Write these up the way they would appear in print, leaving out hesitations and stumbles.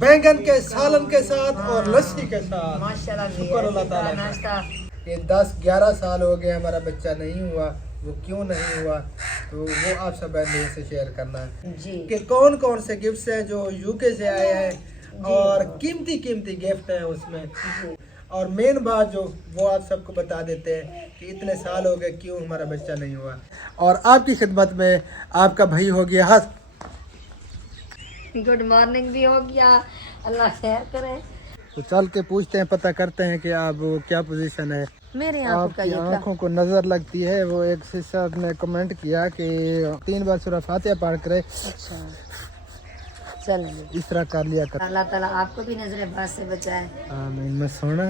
बैंगन के सालन के साथ और लस्सी के साथ। माशाल्लाह जी, शुक्र अल्लाह ताला का। नाश्ता। ये 10-11 साल हो गए हमारा बच्चा नहीं हुआ, वो क्यों नहीं हुआ, तो वो आप सब बहन से शेयर करना है जी कि कौन कौन से गिफ्ट्स हैं जो यूके से आए हैं और कीमती कीमती गिफ्ट हैं उसमें। जी और मेन बात जो वो आप सबको बता देते हैं कि इतने साल हो गए क्यों हमारा बच्चा नहीं हुआ, और आपकी खिदमत में आपका भाई हो गया हाथ। गुड मॉर्निंग भी हो गया, अल्लाह खैर करे। तो चल के पूछते हैं, पता करते हैं कि आप वो क्या पोजीशन है। मेरे आंखों का आपकी ये क्या? आंखों को नजर लगती है। वो एक सिस्टर ने कमेंट किया कि 3 बार सूरह फातिहा पढ़ कर अच्छा चलेंगे, इस तरह कर लिया कर। अल्लाह ताला आपको भी नजर बात से बचाए। आमीन। मैं सोना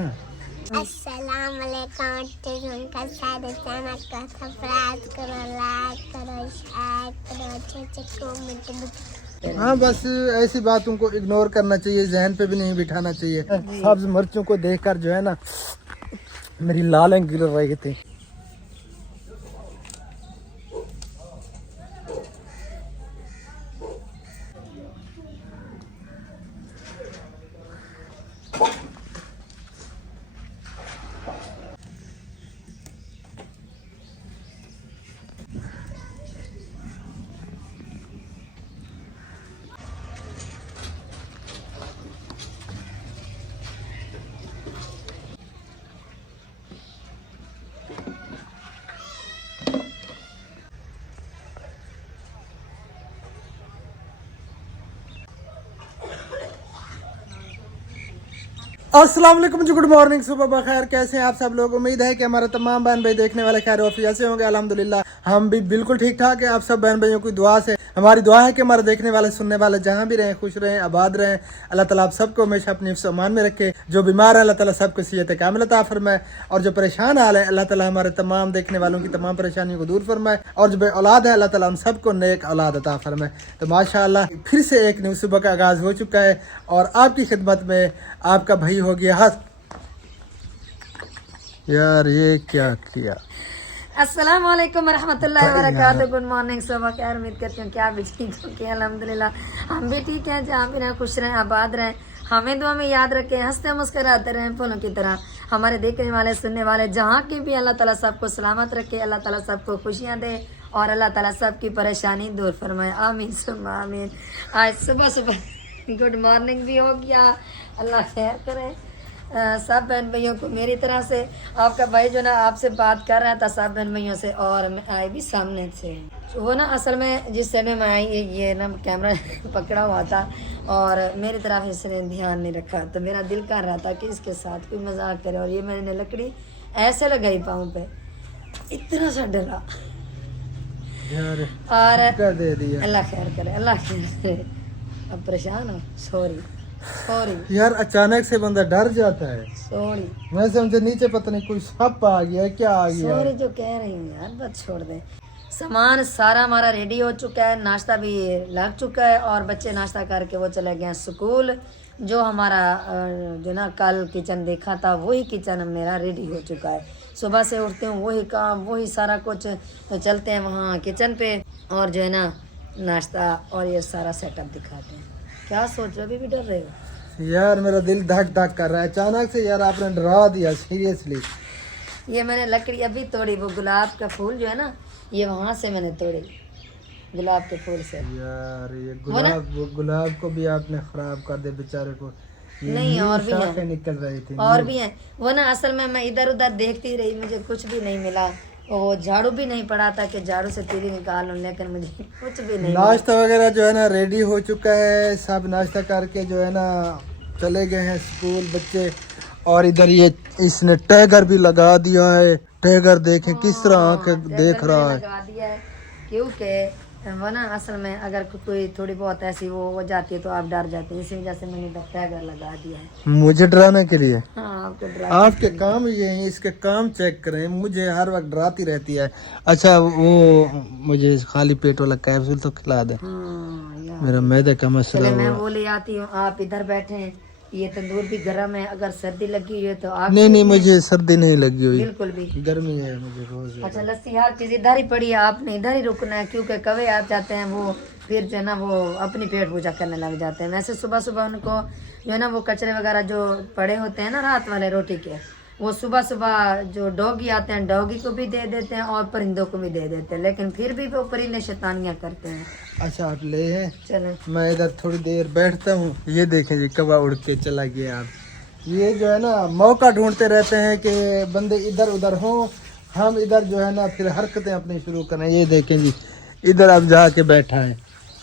अस्सलाम वालेकुम। उनका सारे चैनल का सब्सक्राइब करो, लाइक करो, शेयर करो, अच्छे कमेंट। हाँ, बस ऐसी बातों को इग्नोर करना चाहिए, जहन पे भी नहीं बिठाना चाहिए। सब्ज मिर्चों को देखकर जो है ना मेरी लालें गिर रही थी। अस्सलाम वालेकुम जी, गुड मॉर्निंग, सुबह बखैर। कैसे हैं आप सब लोग? उम्मीद है कि हमारे तमाम बहन भाई देखने वाले खैर वफिया से होंगे। अल्हम्दुलिल्लाह हम भी बिल्कुल ठीक ठाक है। आप सब बहन भाइयों की दुआ से हमारी दुआ है कि हमारे देखने वाले सुनने वाले जहाँ भी रहें खुश रहें, आबाद रहें। अल्लाह ताला आप सबको हमेशा अपनी हिफ्ज़ अमान में रखे। जो बीमार है अल्लाह ताला सबको सेहत कामिल अता फरमाए, और जो परेशान हाल है अल्लाह ताला हमारे तमाम देखने वालों की तमाम परेशानियों को दूर फरमाए, और जो बे औलाद है अल्लाह ताला हम सबको नेक औलाद अता फरमाए। तो माशाअल्लाह फिर से एक न्यू सुबह का आगाज़ हो चुका है और आपकी खिदमत में आपका भाई हो गया हाथ। यार ये क्या किया। अस्सलाम वालेकुम रहमतुल्लाहि व बरकातहू। गुड मॉर्निंग, सुबह खैर। उम्मीद करती हूँ कि आप भी ठीक हो के अल्हम्दुलिल्लाह हम भी ठीक हैं। जहाँ भी रहें खुश रहें, आबाद रहें, हमें दुआ में याद रखें, हंसते मुस्कराते रहें फूलों की तरह। हमारे देखने वाले सुनने वाले जहाँ के भी अल्लाह ताला सबको सलामत रखे, अल्लाह ताला सबको खुशियाँ दे और अल्लाह ताला सबकी परेशानी दूर फरमाए। आमीन सुम्मा आमीन। आज सुबह सुबह गुड मॉर्निंग भी हो गया, अल्लाह खैर करे। सब बहन भाइयों को मेरी तरह से। आपका भाई जो ना आपसे बात कर रहा था सब बहन भाइयों से, और मैं आई भी सामने से। वो ना असल में जिस समय मैं आई ये ना कैमरा पकड़ा हुआ था और मेरी तरफ इसने ध्यान नहीं रखा, तो मेरा दिल कर रहा था कि इसके साथ कोई मजाक करे, और ये मैंने लकड़ी ऐसे लगाई पाँव पे, इतना सा डरा और क्या दे दिया। अल्लाह खैर करे, अल्लाह खैर करे। अब परेशान हो, सॉरी सॉरी यार अचानक से बंदा डर जाता है। सॉरी मैं समझे नीचे पता नहीं कोई सप आ गया है, क्या आ गया सॉरी है। जो कह रही हूँ यार, बस छोड़ दे। सामान सारा हमारा रेडी हो चुका है, नाश्ता भी लग चुका है, और बच्चे नाश्ता करके वो चले गए हैं स्कूल। जो हमारा जो ना कल किचन देखा था वही किचन मेरा रेडी हो चुका है। सुबह से उठते हूँ वही काम वही सारा कुछ, तो चलते हैं वहाँ किचन पे और जो है ना नाश्ता और ये सारा सेटअप दिखाते हैं। क्या सोच रहे हो, अभी भी डर रहे हो? यार मेरा दिल धक धक कर रहा है अचानक से। यार आपने डरा दिया सीरियसली। ये मैंने लकड़ी अभी तोड़ी, वो गुलाब का फूल जो है ना ये वहाँ से मैंने तोड़ी, गुलाब के फूल से। यार ये गुलाब को भी आपने खराब कर दे बेचारे को। ये नहीं, और भी शाखें हैं, निकल रही थी और भी हैं। वो ना असल में मैं इधर उधर देखती रही, मुझे कुछ भी नहीं मिला। वो झाड़ू भी नहीं पड़ा था कि झाड़ू से तीली निकाल लूं, लेकिन मुझे कुछ भी नहीं। नाश्ता वगैरह जो है ना रेडी हो चुका है। सब नाश्ता करके जो है ना चले गए हैं स्कूल बच्चे। और इधर ये इसने टैगर भी लगा दिया है। टैगर देखें किस तरह आंखें देख रहा है। लगा दिया है क्योंकि वो ना असल में अगर कोई थोड़ी बहुत ऐसी वो हो जाती है तो आप डर जाते हैं, इसी वजह से मैंने टैगर लगा दिया है। मुझे डराने के लिए? हाँ, आपको डरा। आपके काम ये हैं, इसके काम चेक करें। मुझे हर वक्त डराती रहती है। अच्छा वो मुझे खाली पेट वाला कैप्सूल तो खिला दे। हाँ यार, मेरा मैदे का मसला चले मैं हुआ। वो ले आती हूँ, आप इधर बैठे हैं ये तंदूर भी गर्म है, अगर सर्दी लगी हुई है तो आप नहीं नहीं, मुझे सर्दी नहीं लगी हुई, बिल्कुल भी। गर्मी है मुझे रोज। अच्छा, लस्सी हर चीज इधर ही पड़ी है, आपने इधर ही रुकना है, क्योंकि कवे आ जाते हैं वो फिर जो है ना वो अपनी पेट पूजा करने लग जाते हैं। वैसे सुबह सुबह उनको जो है ना वो कचरे वगैरह जो पड़े होते हैं ना रात वाले रोटी के, वो सुबह सुबह जो डॉगी आते हैं डॉगी को भी दे देते हैं और परिंदों को भी दे देते हैं, लेकिन फिर भी वो परिंदे शैतानियां करते हैं। अच्छा आप ले हैं, चलो मैं इधर थोड़ी देर बैठता हूँ। ये देखें जी कौवा उड़ के चला गया। आप ये जो है ना मौका ढूंढते रहते हैं कि बंदे इधर उधर हों, हम इधर जो है ना फिर हरकतें अपनी शुरू करें। ये देखें जी इधर अब जाके बैठा है,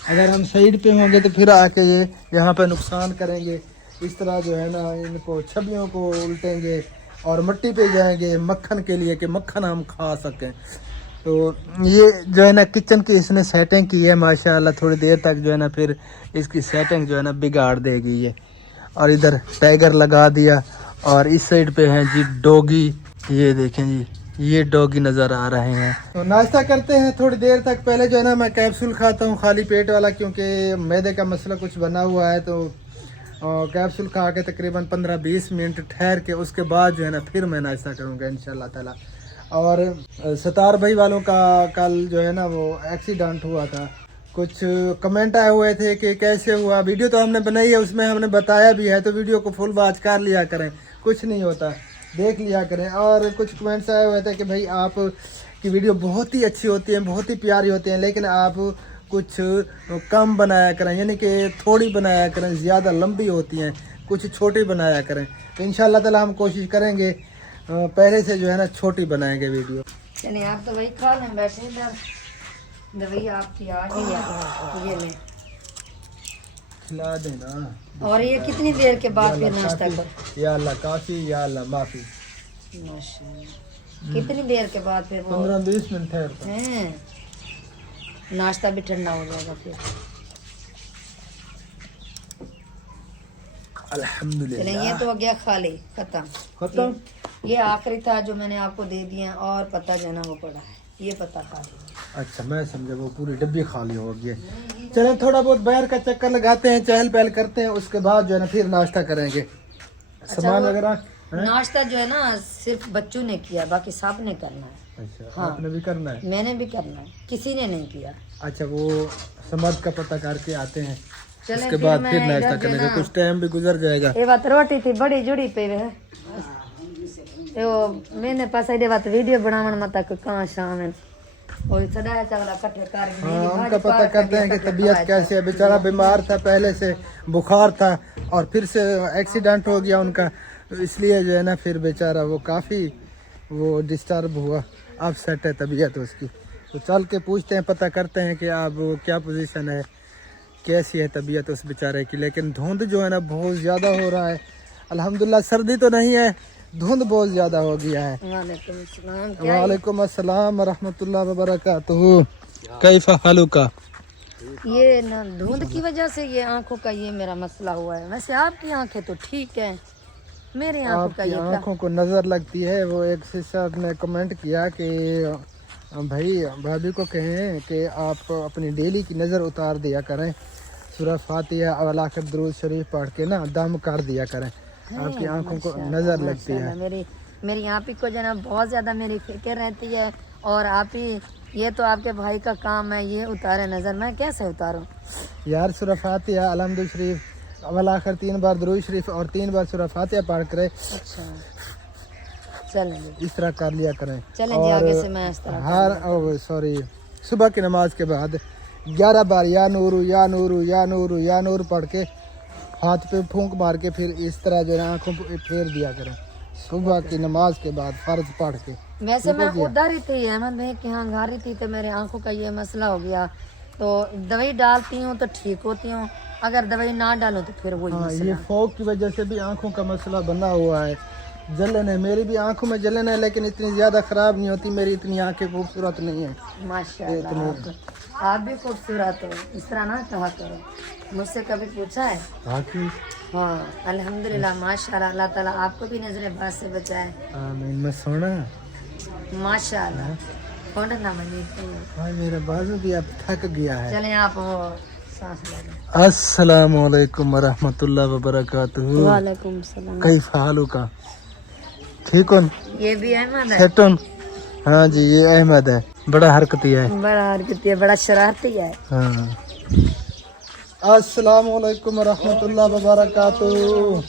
अगर हम साइड पे होंगे तो फिर आके ये यहाँ पे नुकसान करेंगे। इस तरह जो है ना इनको छबियों को उल्टेंगे और मिट्टी पे जाएंगे मक्खन के लिए कि मक्खन हम खा सकें। तो ये जो है ना किचन की इसने सेटिंग की है माशाल्लाह, थोड़ी देर तक जो है ना फिर इसकी सेटिंग जो है ना बिगाड़ देगी ये। और इधर टाइगर लगा दिया और इस साइड पे है जी डॉगी। ये देखें जी ये डॉगी नज़र आ रहे हैं। तो नाश्ता करते हैं थोड़ी देर तक। पहले जो है ना मैं कैप्सूल खाता हूँ खाली पेट वाला, क्योंकि मैदे का मसला कुछ बना हुआ है। तो कैप्सूल खा के तकरीबन 15-20 मिनट ठहर के उसके बाद जो है ना फिर मैं नाश्ता करूँगा इंशाल्लाह ताला। और सतार भाई वालों का कल जो है ना वो एक्सीडेंट हुआ था, कुछ कमेंट आए हुए थे कि कैसे हुआ। वीडियो तो हमने बनाई है, उसमें हमने बताया भी है, तो वीडियो को फुल वॉच कर लिया करें, कुछ नहीं होता, देख लिया करें। और कुछ कमेंट्स आए हुए थे कि भाई आप की वीडियो बहुत ही अच्छी होती है, बहुत ही प्यारी होती है, लेकिन आप कुछ कम बनाया करें, यानी कि थोड़ी बनाया करें, ज़्यादा लंबी होती हैं, कुछ छोटी बनाया करें। तो इंशाल्लाह ताला हम कोशिश करेंगे पहले से जो है ना छोटी बनाएंगे वीडियो। चलिए आप तो वही खा लें, बैठे इधर, दवाई आपकी आ गई है, ये लें खिला देना। और ये कितनी देर के बाद फिर नाश्ता कर? या अल्लाह काफ़ी, या अल्लाह माफ़ी। माशाल्लाह, कितनी देर के बाद फिर वो 15-20 मिनट ठहरता हैं, नाश्ता भी ठंडा हो जाएगा फिर। अल्हम्दुलिल्लाह। चलिए ये तो हो गया खाली, खत्म। ये आखिरी था जो मैंने आपको दे दिया, और पता जो है ना वो पड़ा है, ये पता खाली। अच्छा मैं समझा वो पूरी डब्बी खाली हो गई। चलें थोड़ा बहुत बाहर का चक्कर लगाते हैं, चहल पहल करते हैं, उसके बाद जो है ना फिर नाश्ता करेंगे। सामान वगैरह नाश्ता जो है ना सिर्फ बच्चों ने किया, बाकी सब ने करना है। अच्छा हाँ, आपने भी करना है? मैंने भी करना है, किसी ने नहीं किया। अच्छा वो समझ का पता करके आते हैं, चलें उसके फिर बाद मैं फिर नाश्ता इधर जो करेंगे, ना- कुछ टाइम भी गुजर जाएगा। ये बात रोटी थी बड़ी जुड़ी पे है, तो मैंने पास ये बात वीडियो बनावन मत तक कहाँ शाम है और सदा चावला कट्ठे कर हाँ उनका पता करते हैं कि तबीयत कैसे है। बेचारा बीमार था, पहले से बुखार था और फिर से एक्सीडेंट हो गया उनका, तो इसलिए जो है ना फिर बेचारा वो काफ़ी वो डिस्टर्ब हुआ। अब सेट है तबीयत उसकी, तो चल के पूछते हैं, पता करते हैं कि अब क्या पोजीशन है, कैसी है तबीयत उस बेचारे की। लेकिन धुंध जो है ना बहुत ज़्यादा हो रहा है। अल्हम्दुलिल्लाह सर्दी तो नहीं है, धुंध बहुत ज़्यादा हो गया है। वालेकुम अस्सलाम, क्या वालेकुम अस्सलाम रहमतुल्लाह व बरकातुहू। कैफ़ हालुका? ये ना धुंध की वजह से ये आंखों का ये मेरा मसला हुआ है। वैसे आपकी आंखें तो ठीक है, मेरी आंखों का आपकी ये क्या? आंखों को नज़र लगती है। वो एक सिस्टर ने कमेंट किया कि भाई भाभी को कहें कि आप अपनी डेली की नज़र उतार दिया करें, सूरह फातिहा और आखिर दुरूद शरीफ पढ़ के ना दम कर दिया करें, आपकी आंखों को नज़र लगती है। मेरी आप ही को जो है ना बहुत ज़्यादा मेरी फिक्र रहती है, और आप ही ये तो आपके भाई का काम है, ये उतारे नज़र, मैं कैसे उतारूं यार? सूरह फातिहा अलहम्दुलिल्लाह शरीफ अवल आखिर 3 बार दुरूद शरीफ और 3 बार सूरह फातिहा पढ़ कर अच्छा चलेंगे, इस तरह कर लिया करें। चलें जी आगे से मैं इस तरह हर सॉरी सुबह की नमाज के बाद 11 बार या नूरू या नूरू या नूरू या नूर पढ़ के हाथ पे फूंक मार के फिर इस तरह जो है आँखों पे फेर दिया करें सुबह की नमाज के बाद फर्ज पढ़ के। वैसे मैं उधर ही थी अहमद भाई के यहाँ घर ही थी, तो मेरे आंखों का ये मसला हो गया, तो दवाई डालती हूँ तो ठीक होती हूँ, अगर दवाई ना डालूं तो फिर वही हाँ, मसला। ये फॉग की वजह से भी आंखों का मसला बना हुआ है, जलन है। मेरी भी आंखों में जलन है, लेकिन इतनी ज़्यादा ख़राब नहीं होती, मेरी इतनी आंखें खूबसूरत नहीं है। माशाल्लाह आप भी खूबसूरत हो, इस तरह ना कहा करो। मुझसे कभी पूछा है? हाँ अल्हम्दुलिल्लाह माशाल्लाह, अल्लाह ताला आपको भी नजर बात से बचाए। आमीन। मैं सोना माशाल्लाह कौन ना मनी। हाँ मेरा बाजू भी अब थक गया है। चलें आप वो सांस ले लो। अस्सलाम वालेकुम वरहमतुल्लाहि वबरकातुहू। वालेकुम सलाम। कैफ हालुका? ठीक हो? ये भी अहमद है, सेट हो? हाँ जी, ये अहमद है, बड़ा हरकती है। बड़ा हरकती है, बड़ा शरारती है। हाँ। अस्सलाम वालेकुम वरहमतुल्लाहि वबरकातुहू।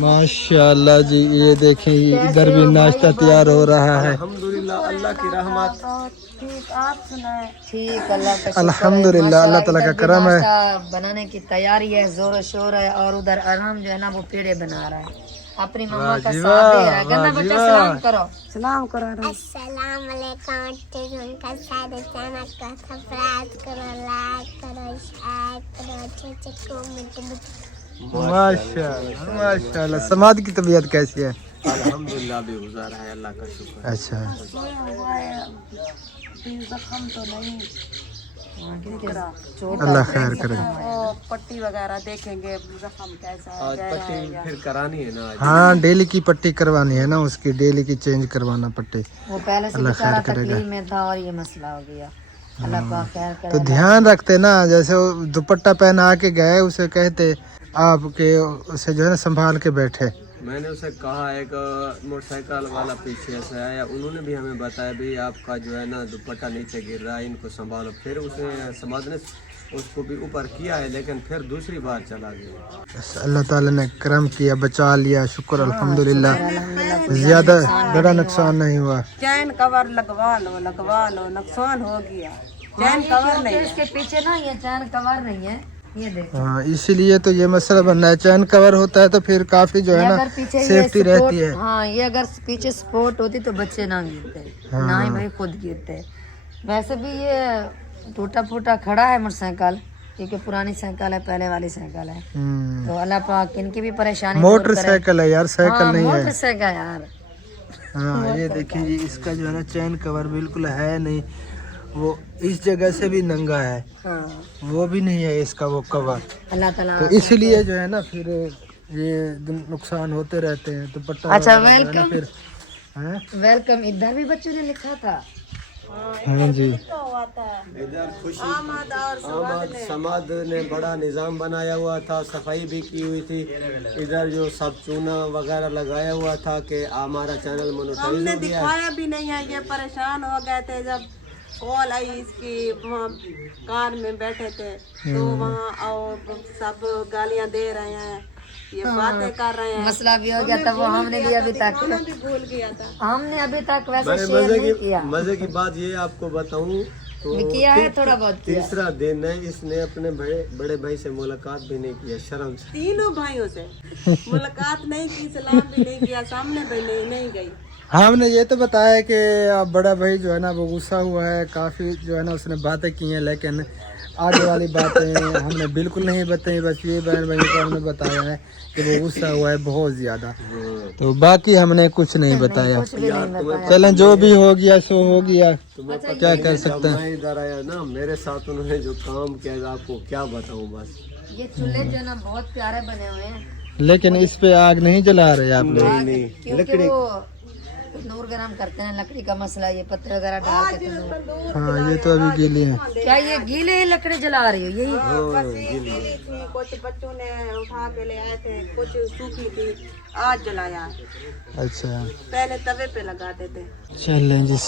माशाल्लाह जी, ये देखें, ये इधर भी नाश्ता तैयार हो रहा है। अल्हम्दुलिल्लाह, अल्लाह की रहमत। ठीक, आप सुनाए? ठीक, अल्लाह का शुक्र है। अल्हम्दुलिल्लाह, माशाल्लाह, अल्लाह ताला का इधर भी करम है। नाश्ता बनाने की तैयारी है, जोर शोर है। और उधर आराम जो है ना वो पेड़े बना रहा है, अपनी मम्मा का साथ दे रहा है। गंदा बच्चा सलाम करो। सलाम करो। अस्सलाम वालेकुम टेजन का सारे चैनल का सब्सक्राइब करो, लाइक करो, शेयर करो, अच्छे कमेंट माशाल्लाह माशाल्लाह। समाद की तबीयत कैसी है? अल्हम्दुलिल्लाह, बेगुजार है, अल्लाह का शुक्र है। अच्छा, अल्लाह खैर करे। पट्टी वगैरह देखेंगे, जख्म कैसा है, आज पट्टी फिर करानी है ना आज। हाँ, डेली की पट्टी करवानी है ना, उसकी डेली की चेंज करवाना पट्टी। वो पहले से अल्लाह बेचारा खैर करेगा। तकलीफ में था और ये मसला हो गया। अल्लाह पाक खैर करे। तो ध्यान रखते ना, जैसे वो दुपट्टा पहना के गए, उसे कहते आपके उसे जो है ना संभाल के बैठे। मैंने उसे कहा, एक मोटरसाइकिल वाला पीछे से आया, उन्होंने भी हमें बताया भाई आपका जो है ना दुपट्टा नीचे गिर रहा है, इनको संभालो। फिर उसने समाजने उसको भी ऊपर किया है, लेकिन फिर दूसरी बार चला गया। बस अल्लाह ताला ने करम किया, बचा लिया, शुक्र अल्हम्दुलिल्लाह। ज्यादा बड़ा नुकसान नहीं हुआ। चैन कवर लगवा लो, नुकसान हो गया। चैन कवर नहीं है। इसके पीछे ना ये चैन कवर नहीं है, ये देखो। हाँ, इसीलिए तो ये मसला बनना है। चैन कवर होता है तो फिर काफी जो है ये ना अगर पीछे ये सेफ्टी सपोर्ट- रहती है। हाँ, ये अगर पीछे सपोर्ट होती तो बच्चे ना गिरते, ना ही भाई खुद गिरते। वैसे भी ये टूटा फूटा खड़ा है मोटरसाइकिल, क्योंकि पुरानी साइकिल है, पहले वाली साइकिल है। तो अल्लाह पाक इनकी भी परेशानी दूर करे। मोटरसाइकिल है यार, साइकिल हाँ, नहीं है। मोटरसाइकिल यार। हाँ, ये देखिए जी, इसका जो है ना चैन कवर बिल्कुल है नहीं, वो इस जगह से भी नंगा है, हाँ, वो भी नहीं है इसका वो कवर। अल्लाह ताला। तो इसलिए जो है ना फिर ये नुकसान होते रहते हैं। तो पट्टा अच्छा, वगैरह जो है ना वेलकम। फिर हैं? वेलकम, इधर भी बच्चों ने लिखा था। हाँ जी, इधर खुशी आमाद समाद ने बड़ा निज़ाम बनाया हुआ था, सफाई भी की हुई थी। इधर जो सब चूना वगैरह लगाया हुआ था कि हमारा चैनल मोनेटाइज हमने हो गया है। दिखाया भी नहीं है, ये परेशान हो गए थे जब कॉल आई इसकी। वहाँ कार में बैठे थे तो वहाँ और सब गालियाँ दे रहे हैं, ये बातें कर रहे हैं। मसला भी हो गया था, वो हमने भी अभी तक भी भूल गया था। हमने अभी तक वैसे मैंने शेयर नहीं किया। मजे की बात ये आपको बताऊं तो किया है, थोड़ा बहुत किया। तीसरा दिन है, इसने अपने बड़े भाई से मुलाकात भी नहीं किया, शर्म से। तीनों भाइयों से मुलाकात नहीं की, सलाम भी नहीं किया, सामने भी नहीं गई। हमने ये तो बताया कि बड़ा भाई जो है ना वो गुस्सा हुआ है काफ़ी, जो है ना उसने बातें की हैं, लेकिन आगे वाली बातें हमने बिल्कुल नहीं बताई। बस ये बहन भाई को हमने बताया है कि वो गुस्सा हुआ है बहुत ज़्यादा, तो बाकी हमने कुछ नहीं बताया। कुछ भी नहीं बताया। चलें, जो भी हो गया सो हो गया, तुम्हें क्या कर सकते हैं। मैं इधर आया ना, मेरे साथ उन्होंने जो काम किया आपको क्या बताऊं। बस ये चूल्हे जो है ना बहुत प्यारे बने हुए हैं, लेकिन इस पे आग नहीं जला रहे आप लोग। नहीं क्योंकि वो नूर गरम करते हैं, लकड़ी का मसला, ये पत्ते वगैरह डाल के तंदूर। हाँ, ये तो अभी गीली है। क्या ये गीले लकड़ी जला रही हो? यही बस ये गीली थी, कुछ बच्चों ने उठा के ले आए थे, कुछ सूखी थी, आज जलाया। अच्छा, पहले तवे पे लगाते थे। चलें जी,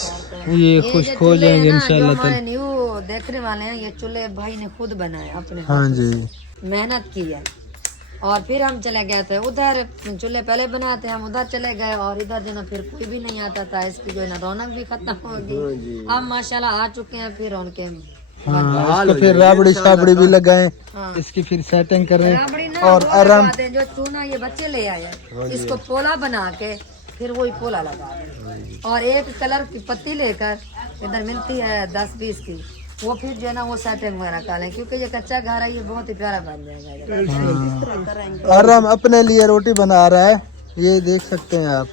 ये खुश हो जाएंगे इंशाल्लाह हमारे ताला। न्यू देखने वाले हैं, ये चूल्हे भाई ने खुद बनाए अपने हाँ जी, मेहनत की है। और फिर हम चले गए थे उधर, चूल्हे पहले बनाए थे, हम उधर चले गए और इधर जो ना फिर कोई भी नहीं आता था, इसकी जो है ना रौनक भी खत्म हो गई। अब माशाल्लाह आ चुके हैं फिर उनके। हाँ, इसको फिर राबड़ी शाबड़ी भी लगाए, हाँ। इसकी फिर सेटिंग करें राबड़ी ना और वो आराम। लगाते हैं, जो चूना ये बच्चे ले आए हैं, इसको पोला बना के फिर वही पोला लगा दें। और एक कलर की पत्ती लेकर इधर मिलती है 10-20 की, वो फिर जो है ना वो सेटिंग वगैरह डालें, क्योंकि ये कच्चा घर है, ये बहुत ही प्यारा बन जाएगा। आराम अपने लिए रोटी बना रहा है, ये देख सकते हैं आप,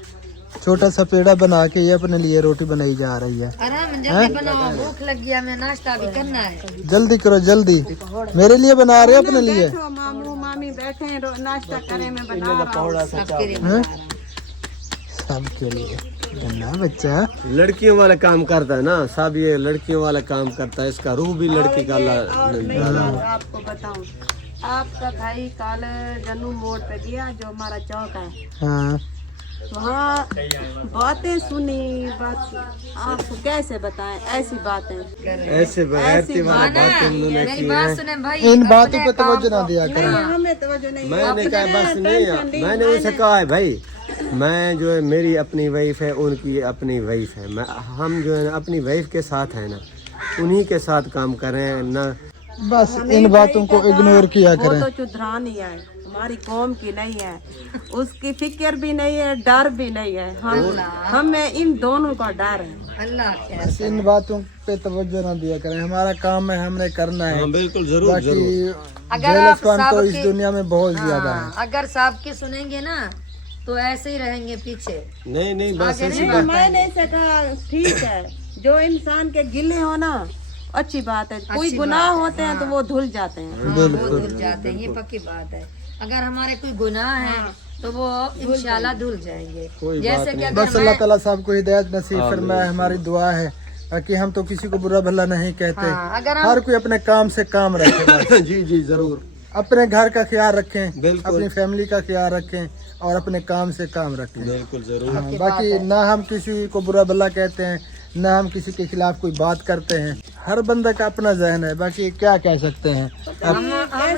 छोटा सा पेड़ा बना के ये अपने लिए रोटी बनाई जा रही है। आराम जल्दी बनाओ, भूख लगी है, हमें नाश्ता भी करना है। जल्दी करो जल्दी, मेरे लिए बना रहे हो अपने लिए? बैठो, मामू मामी बैठे हैं, नाश्ता करें, मैं बना रहा हूँ। सबके लिए हैं? बना रहा हूँ। सबके लिए। बच्चा लड़कियों वाला काम करता है ना, सब ये लड़कियों वाला काम करता है, इसका रूह भी लड़की का और मैं एक बात आपको बताऊं, आपका भाई कल जनू मोड़ पे गया, जो हमारा चौक है, हाँ वहाँ बातें सुनी, बात आपको कैसे बताएं, ऐसी बातें ऐसे बगैरती वाला बात उन्होंने मेरी की बात है। सुने भाई, इन बातों अपने पे काम तवज्जो ना को- दिया नहीं, करें। हमें तवज्जो नहीं। मैंने कहा बस नहीं, मैंने उनसे कहा है भाई, मैं जो है मेरी अपनी वाइफ है, उनकी अपनी वाइफ है, मैं हम जो है ना अपनी वाइफ के साथ है ना, उन्हीं के साथ काम करें ना। बस इन बातों को इग्नोर किया वो करें। तो चुधरानी है, हमारी कौम की नहीं है, उसकी फिक्र भी नहीं है, डर भी नहीं है, हमें इन दोनों का डर है। अल्लाह क्या बस इन बातों पे तवज्जो ना दिया करें, हमारा काम है, हमने करना है। हाँ बिल्कुल, जरूर बाकी जरूर। अगर आप जेलसपन तो इस सबकी- दुनिया में बहुत ज्यादा है। हाँ, अगर सबकी सुनेंगे ना तो ऐसे ही रहेंगे पीछे। नहीं नहीं, बस आगे ऐसी नहीं बात। मैंने ऐसे कहा ठीक है, जो इंसान के गिले हो ना, अच्छी बात है, कोई गुनाह होते हैं तो वो धुल जाते हैं। हाँ, वो धुल जाते हैं, ये पक्की बात है। अगर हमारे कोई गुनाह है तो वो इंशाल्लाह धुल जाएंगे। जैसे कि बस अगर अल्लाह ताला सबको हिदायत नसीब फरमाए, हमारी दुआ है। बाकी हम तो किसी को बुरा भला नहीं कहते, हाँ, अगर हम हर कोई अपने काम से काम रखे बस। जी जी जरूर, अपने घर का ख्याल रखें, बिल्कुल। अपनी फैमिली का ख्याल रखें और अपने काम से काम रखें। बिल्कुल जरूर। हाँ, बाकी ना हम किसी को बुरा भला कहते हैं, ना हम किसी के खिलाफ कोई बात करते हैं। हर बंदा का अपना जहन है, बाकी क्या कह सकते हैं। हम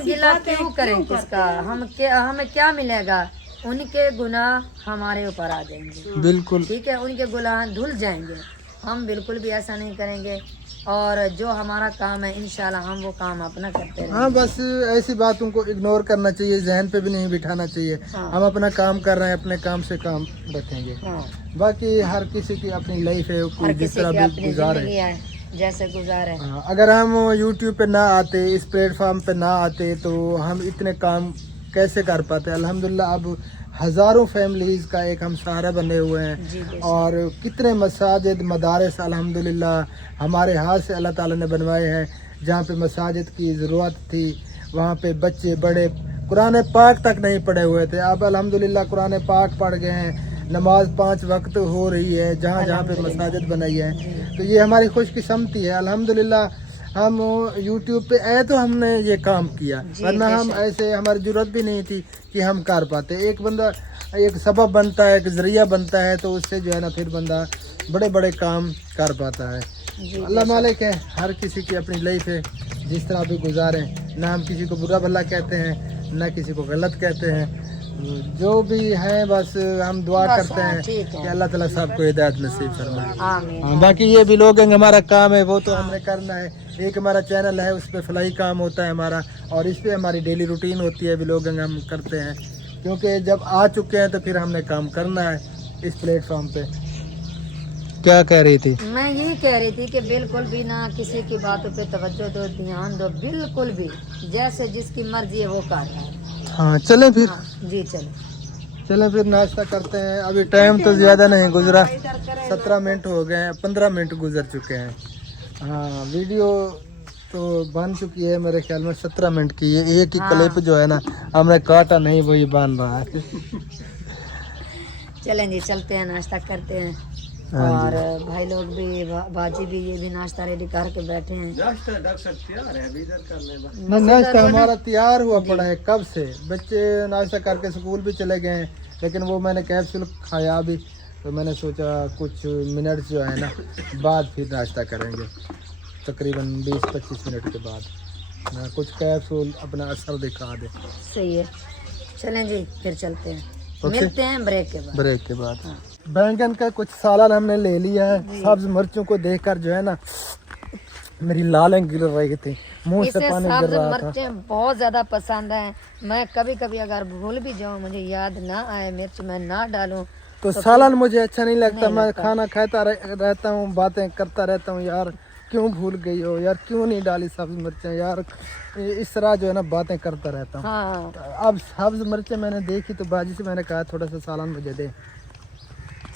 गिला क्यों करें किसका, हमें क्या मिलेगा, उनके गुनाह हमारे ऊपर आ जाएंगे। बिल्कुल ठीक है, उनके गुनाह धुल जाएंगे। हम बिल्कुल भी ऐसा नहीं करेंगे, और जो हमारा काम है इंशाल्लाह हम वो काम अपना करते रहेंगे। हाँ, बस ऐसी बातों को इग्नोर करना चाहिए, जहन पे भी नहीं बिठाना चाहिए। हाँ। हम अपना काम कर रहे हैं, अपने काम से काम रखेंगे। हाँ, बाकी हर किसी की अपनी लाइफ है, हर कोई जिस किसी तरह की भी अपनी गुजारे। जिंदगी है, जैसे गुजारे। हाँ, अगर हम यूट्यूब पे ना आते, इस प्लेटफॉर्म पे ना आते, तो हम इतने काम कैसे कर पाते। अल्हम्दुलिल्लाह अब हज़ारों फैमिलीज़ का एक हम सहारा बने हुए जी, हैं, बेशक। और कितने मसाजिद मदारस अल्हम्दुलिल्लाह हमारे हाथ से अल्लाह ताला ने बनवाए हैं। जहाँ पे मसाजिद की ज़रूरत थी वहाँ पे बच्चे बड़े कुरान पाक तक नहीं पढ़े हुए थे, अब अल्हम्दुलिल्लाह कुरान पाक पढ़ गए हैं। नमाज 5 वक्त हो रही है जहाँ जहाँ पे मसाजिद बनाई है, तो ये हमारी खुशकिस्मती है। अल्हम्दुलिल्लाह हम यूट्यूब पे आए तो हमने ये काम किया, वरना हम ऐसे हमारी जरूरत भी नहीं थी कि हम कर पाते। एक बंदा एक सबब बनता है, एक जरिया बनता है, तो उससे जो है ना फिर बंदा बड़े बड़े काम कर पाता है। अल्लाह मालिक है, हर किसी की अपनी लाइफ है, जिस तरह भी गुजारें। ना हम किसी को बुरा भला कहते हैं, ना किसी को गलत कहते हैं, जो भी है बस हम दुआ बस, करते हैं ठीक है। कि अल्लाह ताला सबको हिदायत नसीब फरमाए। आमीन। हाँ, बाकी ये भी लोग हमारा काम है, वो तो हमने करना है। एक हमारा चैनल है, उस पर फलाई काम होता है हमारा, और इस पे हमारी डेली रूटीन होती है, व्लॉगिंग हम करते हैं, क्योंकि जब आ चुके हैं तो फिर हमने काम करना है इस प्लेटफॉर्म पे। क्या कह रही थी? मैं यही कह रही थी कि बिल्कुल भी ना किसी की बातों पे तवज्जो दो, ध्यान दो, बिल्कुल भी जैसे जिसकी मर्जी है वो कर रहा है। हाँ, चलें फिर। हाँ, जी चलो। चलें फिर, नाश्ता करते हैं। अभी टाइम तो ज़्यादा नहीं गुजरा, 17 मिनट हो गए हैं, 15 मिनट गुजर चुके हैं। हाँ, वीडियो तो बन चुकी है मेरे ख्याल में 17 मिनट की। ये एक ही क्लिप जो है ना हमने काटा नहीं, वही बन रहा है। चलें जी, चलते हैं, नाश्ता करते हैं। हाँ जी। और भाई लोग भी, बाजी भी, ये भी नाश्ता रेडी करके बैठे हैं। नाश्ता डॉक्टर साहब तैयार है, अभी इधर कर ले बस। नाश्ता हमारा तैयार हुआ पड़ा है कब से। बच्चे नाश्ता करके स्कूल भी चले गए हैं, लेकिन वो मैंने कैप्सूल खाया भी, तो मैंने सोचा कुछ मिनट जो है ना बाद फिर नाश्ता करेंगे, तकरीबन 20-25 मिनट के बाद ना कुछ कैप्सूल अपना असर दिखा दे। सही है, चलें जी, फिर चलते हैं। ओके। मिलते हैं ब्रेक के बाद। ब्रेक के बाद। बैंगन का कुछ सालन हमने ले लिया है। सब्ज मिर्चों को देखकर जो है ना मेरी लालें गिर रही थी, मुंह से इसे पानी गिर सब्ज रहा था। मिर्चें बहुत ज्यादा पसंद है। मैं कभी कभी अगर भूल भी जाऊं, मुझे याद ना आए, मिर्च मैं ना डालूं, तो सालन मुझे अच्छा नहीं लगता। मैं खाना खाता रहता हूँ, बातें करता रहता हूँ, यार क्यों भूल गई हो, यार क्यों नहीं डाली सब्ज मिर्चें, यार इस तरह जो है ना बातें करता रहता हूँ। हाँ अब सब्ज मिर्चें मैंने देखी तो बाजी से मैंने कहा थोड़ा सा सालन मुझे दे।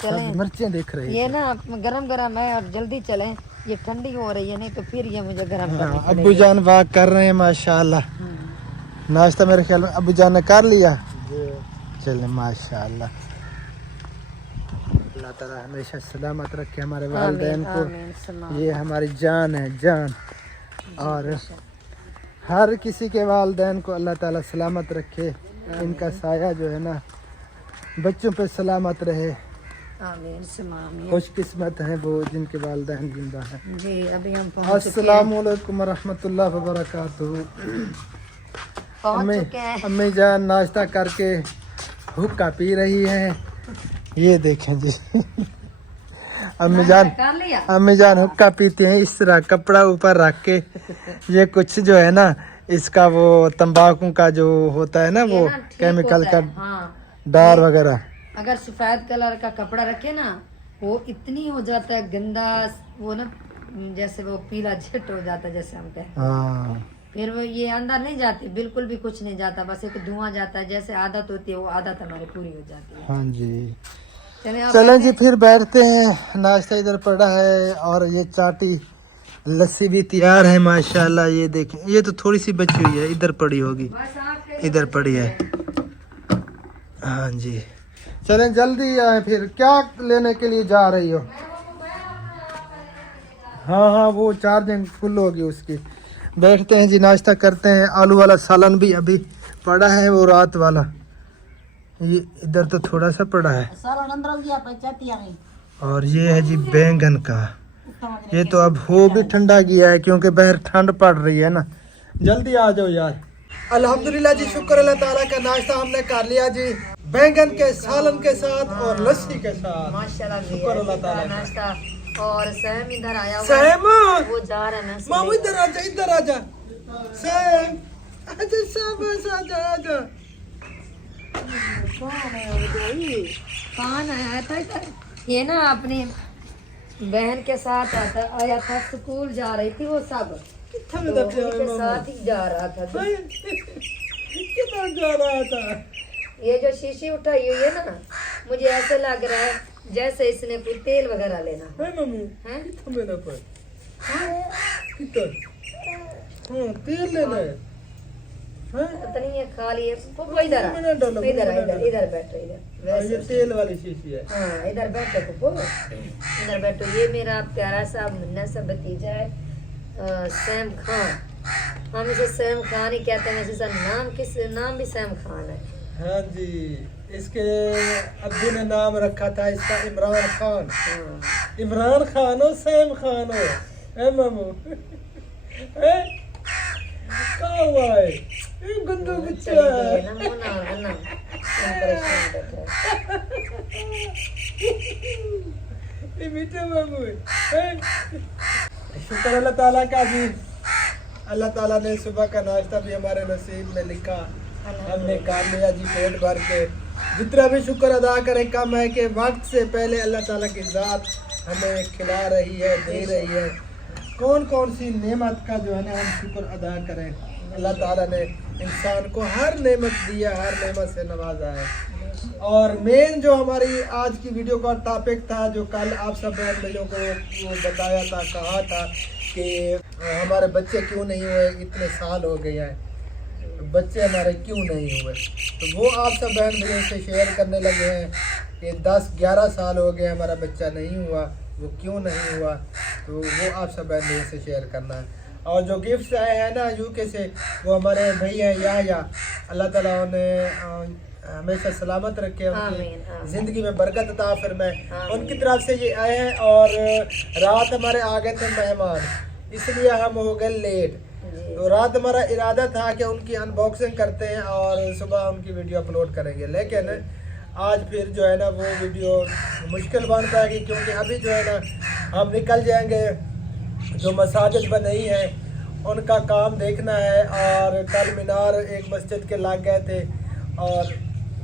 सब्ज मिर्चें देख रही ये ना गरम गरम है, और जल्दी चलें, ये ठंडी हो रही है, नहीं तो फिर ये मुझे गरम करनी हाँ, अब्बू जान वाक कर रहे हैं माशाल्लाह। नाश्ता मेरे ख्याल में अब्बू जान ने कर लिया। चले माशाल्लाह। अल्लाह ताला हमेशा सलामत रखे हमारे वालिदैन को। आमीन सलाम। ये हमारी जान है, जान। और हर किसी के वालिदैन को अल्लाह ताला सलामत रखे, इनका साया जो है ना बच्चों पे सलामत रहे। आमीन सलाम। खुशकिस्मत हैं वो जिनके वालिदैन जिंदा हैं। जी अभी हम पहुंच चुके हैं, अस्सलाम वालेकुम रहमतुल्लाहि व बरकातुहू। पहुंच चुके हैं। अम्मी जान नाश्ता करके हुक्का पी रही है, ये देखें जी। अम्मी जान कर लिया। अम्मी जान हुक्का पीती हैं इस तरह कपड़ा ऊपर रख के। ये कुछ जो है ना इसका वो तंबाकू का जो होता है ना वो ये ना ठीक केमिकल होता का है, हाँ। डार वगैरह। अगर सफेद कलर का कपड़ा रखे ना वो इतनी हो जाता है गंदा, वो ना जैसे वो पीला झट हो जाता है जैसे हम कहते हैं। हाँ फिर वो ये अंदर नहीं जाती, बिल्कुल भी कुछ नहीं जाता, बस एक धुआं जाता है। जैसे आदत होती है वो आदत हमारी पूरी हो जाती है। हाँ जी। चले आप चलें जी फिर बैठते हैं। नाश्ता इधर पड़ा है और ये चाटी लस्सी भी तैयार है माशाल्लाह। ये देखें, ये तो थोड़ी सी बची हुई है, इधर पड़ी होगी, बस आपके इधर पड़ी है। हाँ जी चलें जल्दी आए। फिर क्या लेने के लिए जा रही हो? हाँ हाँ वो चार्जिंग फुल होगी उसकी। बैठते हैं जी, नाश्ता करते हैं। आलू वाला सालन भी अभी पड़ा है, वो रात वाला। ये इधर तो थोड़ा सा पड़ा है। और ये है जी बैंगन का। ये तो अब हो भी ठंडा गया है क्योंकि बाहर ठंड पड़ रही है ना। जल्दी आ जाओ यार। अल्हम्दुलिल्लाह जी, शुक्र अल्लाह ताला का नाश्ता हमने कर लिया जी, बैंगन के सालन के साथ और लस्सी के साथ। माशाल्लाह शुक्र अल्लाह ताला का। नाश्ता। और सहम इधर आया हुआ है, सहम वो जा रहा है ना मामू इधर आजा, इधर आजा। सहम आजा, शाबाश, आजा आजा। कौन आया था इधर? ये ना अपनी बहन के साथ आया था, स्कूल जा रही थी वो सब, तो उनके साथ ही जा रहा था। किधर जा रहा था? ये जो शीशी उठाई हुई है ना, मुझे ऐसे लग रहा है जैसे इसने कोई तेल वगैरह लेना है मम्मी। है। कितना मेरा पर कितना? हाँ तेल लेना है। हाँ? पता नहीं है खा लिए वो इधर आ। मैंने डाला, इधर आ, मैंने इधर डाला। इधर बैठो इधर ये वैसे। तेल वाली शीशी है। हाँ इधर बैठो पुप्पो, इधर बैठो। ये मेरा प्यारा सा मुन्ना सा भतीजा है सैम खान। हम इसे सैम खान ही कहते हैं, वैसे इसका नाम भी सैम खान है। हाँ जी, इसके अब्बू ने नाम रखा था इसका इमरान खान। हाँ। इमरान खान हो सैम खान हो, है मामू? है? कहाँ हुआ है? ये गंदू बच्चा चली गई है। है ना मोना, है ना? तुम परेशान बैठे हो। ये मीठा मामू है। शुक्र अल्लाह ताला का जी, अल्लाह ताला ने सुबह का नाश्ता भी हमारे नसीब में लिखा, हमने कर लिया जी पेट भर के। जितना भी शुक्र अदा करें कम है कि वक्त से पहले अल्लाह ताला की ज़ात हमें खिला रही है, दे रही है। कौन कौन सी नेमत का जो है ना हम शुक्र अदा करें। अल्लाह ताला ने इंसान को हर नेमत दिया, हर नेमत से नवाजा है। और मेन जो हमारी आज की वीडियो का टॉपिक था, जो कल आप सब बहन भाइयों को वो बताया था, कहा था कि हमारे बच्चे क्यों नहीं हुए, इतने साल हो गए हैं, बच्चे हमारे क्यों नहीं हुए। तो वो आप सब बहन भाइयों से शेयर करने लगे हैं कि 10-11 साल हो गए हमारा बच्चा नहीं हुआ, वो क्यों नहीं हुआ। तो वो आप सब बहन भाइयों से शेयर करना है। और जो गिफ्ट्स आए हैं ना यूके से, वो हमारे भैया या अल्लाह ताला उन्हें हमेशा सलामत रखे, आमीन, उनकी आमीन। जिंदगी में बरकत अता फरमाए। आमीन। उनकी तरफ से ये आए हैं और रात हमारे आ गए थे मेहमान, इसलिए हम हो गए लेट। तो रात हमारा इरादा था कि उनकी अनबॉक्सिंग करते हैं और सुबह उनकी वीडियो अपलोड करेंगे, लेकिन आज फिर जो है ना वो वीडियो मुश्किल बन पाएगी क्योंकि अभी जो है ना हम निकल जाएंगे, जो मसाजिद बनाई है उनका काम देखना है। और कल मीनार एक मस्जिद के लग गए थे और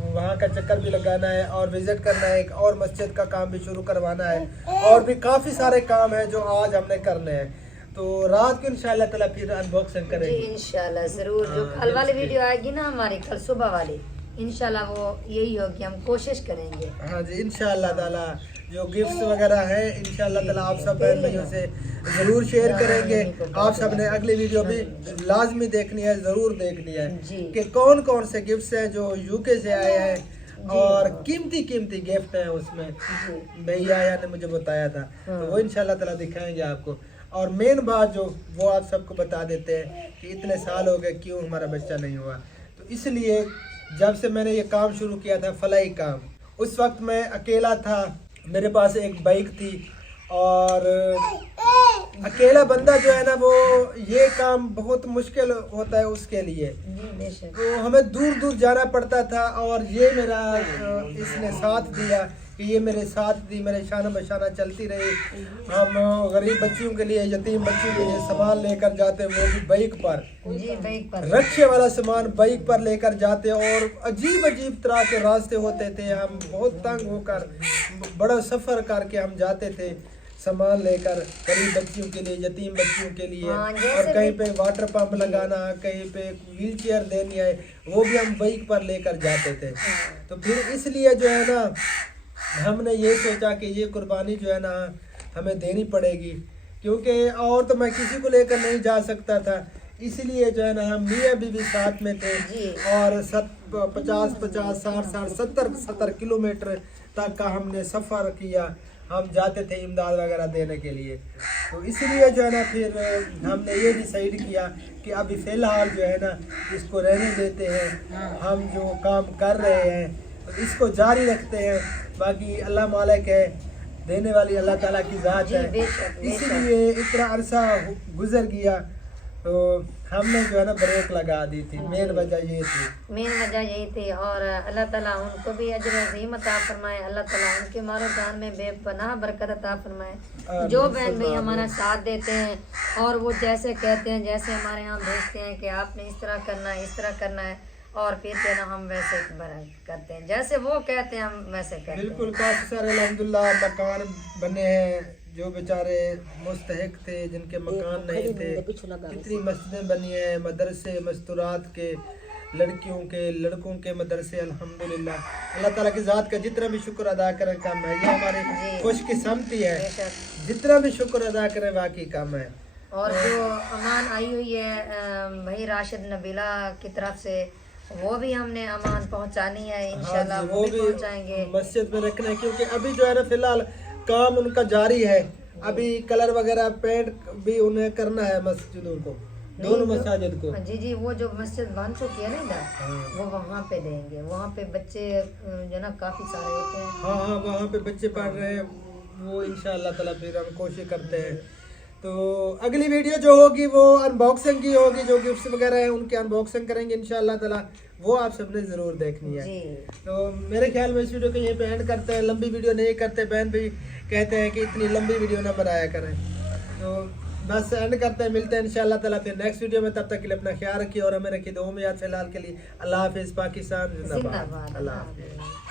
वहाँ का चक्कर भी लगाना है और विज़िट करना है, एक और मस्जिद का काम भी शुरू करवाना है, और भी काफ़ी सारे काम हैं जो आज हमने करने हैं। तो रात को इंशाल्लाह ताला फिर अनबॉक्सिंग जी करेंगे। इंशाल्लाह जरूर। जो कल वाली वीडियो आएगी ना हमारी, कल सुबह वाली, इंशाल्लाह वो यही होगी, हम कोशिश करेंगे। हाँ जी इंशाल्लाह ताला जो गिफ्ट्स वगैरह है इंशाल्लाह ताला आप सब बहन भाइयों से ज़रूर शेयर करेंगे। आप सब ने अगली वीडियो भी लाजमी देखनी है, ज़रूर देखनी है जी। कि कौन कौन से गिफ्ट्स हैं जो यूके से आए हैं और कीमती कीमती गिफ्ट है उसमें, भैया आया ने मुझे बताया था, तो वो इंशाल्लाह ताला दिखाएंगे आपको। और मेन बात जो वो आप सबको बता देते हैं कि इतने साल हो गए क्यों हमारा बच्चा नहीं हुआ, तो इसलिए जब से मैंने ये काम शुरू किया था फलाई काम, उस वक्त मैं अकेला था, मेरे पास एक बाइक थी, और अकेला बंदा जो है ना वो ये काम बहुत मुश्किल होता है उसके लिए, तो हमें दूर दूर जाना पड़ता था। और ये मेरा इसने साथ दिया कि ये मेरे साथ दी, मेरे शाना बशाना चलती रही। हम गरीब बच्चियों के लिए, यतीम बच्चियों के लिए सामान लेकर जाते, वो भी बाइक पर, जी बाइक पर रक्शे वाला सामान बाइक पर लेकर जाते, और अजीब अजीब तरह के रास्ते होते थे, हम बहुत तंग होकर बड़ा सफ़र करके हम जाते थे सामान लेकर, गरीब बच्चियों के लिए, यतीम बच्चियों के लिए। और कहीं पे वाटर पंप लगाना, कहीं पे व्हील चेयर देनी है, वो भी हम बाइक पर लेकर जाते थे। तो फिर इसलिए जो है ना हमने ये सोचा कि ये कुर्बानी जो है ना हमें देनी पड़ेगी, क्योंकि और तो मैं किसी को लेकर नहीं जा सकता था, इसलिए जो है ना हम मियाँ बीवी साथ में थे, और 50-50, 60-60, 70 किलोमीटर तक का हमने सफ़र किया, हम जाते थे इमदाद वगैरह देने के लिए। तो इसलिए जो है ना फिर हमने ये डिसाइड किया कि अभी फ़िलहाल जो है ना इसको रहने देते हैं, हम जो काम कर रहे हैं तो इसको जारी रखते हैं, बाकी अल्लाह मालिक है, देने वाली अल्लाह ताला की ज़ात है। इसलिए इतना अरसा गुजर गया तो हमने जो है ना ब्रेक लगा दी थी, मेन वजह ये थी, मेन वजह यही थी। और अल्लाह ताला उनको भी अजर अज़ीम अता फरमाए, अल्लाह ताला उनके मारो जान में बेपनाह बरकत अता फरमाए। जो बहन भाई हमारा साथ देते हैं और वो जैसे कहते हैं, जैसे हमारे यहाँ भेजते हैं कि आपने इस तरह करना है, इस तरह करना है, और फिर क्या ना हम वैसे करते हैं, जैसे वो कहते हैं हम वैसे करते हैं। बिल्कुल। काफ़ी सारे अल्हम्दुलिल्लाह मकान बने हैं, जो बेचारे मुस्तहिक थे, जिनके मकान नहीं थे, कितनी मस्जिदें बनी हैं, मदरसे मस्तूरात के, लड़कियों के लड़कों के मदरसे, अल्हम्दुलिल्लाह। अल्लाह ताला की ज़ात का जितना भी शुक्र अदा करें कम है, ये हमारी खुशकिस्मती है, जितना भी शुक्र अदा करें वाकई कम है। और जो अमान आई हुई है भाई राशिद नबीला की तरफ से, वो भी हमने अमान पहुंचानी है इंशाल्लाह, हाँ जी, वो भी पहुंचाएंगे मस्जिद में रखना है, क्योंकि अभी जो है ना फिलहाल काम उनका जारी है, अभी कलर वगैरह पेंट भी उन्हें करना है मस्जिदों को, दोनों मसाजिद को। जी जी, वो जो मस्जिद बन चुकी है ना इधर, वो वहाँ पे देंगे, वहाँ पे बच्चे जो ना काफी सारे होते हैं। हाँ हाँ, वहाँ पे बच्चे पढ़ रहे हैं, वो इंशाअल्लाह ताला फिर हम कोशिश करते हैं। तो अगली वीडियो जो होगी वो अनबॉक्सिंग की होगी, जो गिफ्ट्स वगैरह हैं उनकी अनबॉक्सिंग करेंगे इंशाअल्लाह ताला, वो आप सबने ज़रूर देखनी है। तो मेरे ख्याल में इस वीडियो को यहीं पे एंड करते हैं, लंबी वीडियो नहीं करते, बहन भी कहते हैं कि इतनी लंबी वीडियो ना बनाया करें, तो बस एंड करते हैं, मिलते हैं इंशाअल्लाह ताला फिर नेक्स्ट वीडियो में। तब तक के लिए अपना ख्याल रखिए और हमें रखिए दुआ में याद। फिलहाल के लिए अल्लाह हाफिज़, पाकिस्तान जिंदाबाद, अल्लाह हाफिज़।